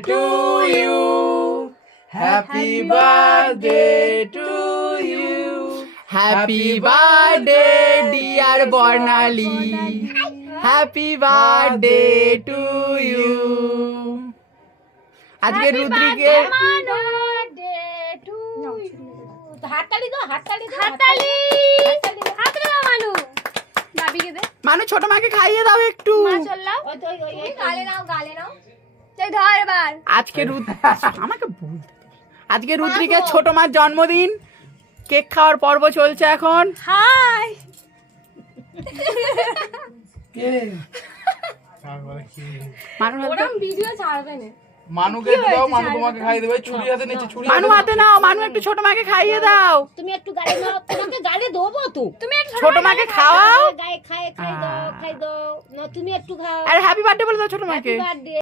to you. Happy birthday to you. Happy birthday dear Bornali. Happy birthday to you. আজকে রুদ্রিকে হাততালি দাও, হাততালি দাও, হাততালি হাততালি দাও মানু। দাবিকে দে। মানু ছোট মাকে খাইয়ে দাও একটু। মা চললাও। ওই গালে নাও, গালে নাও। এই ধর এবার। আজকে আমাকে বলতে আজকে রুদ্রিকে ছোট মার জন্মদিন, কেক খাওয়ার পর্ব চলছে এখন। হাই। কে? ওরম ভিডিও ছাড়বে না। মানুকে দাও, মানু তোমাকে খাইয়ে দেবে। ছুরি হাতে নিচে, ছুরি মানু হাতে নাও, মানু একটু ছোট মাকে খাইয়ে দাও। তুমি একটু গাড়ি নাও, তোমাকে গাড়ি দেবো তো। তুমি একটু ছোট মাকে খাওয়াও। গায়ে খাই দাও, খাই দাও না, তুমি একটু খাও। আর হ্যাপি বার্থডে বলে দাও ছোট মাকে। বার্থডে।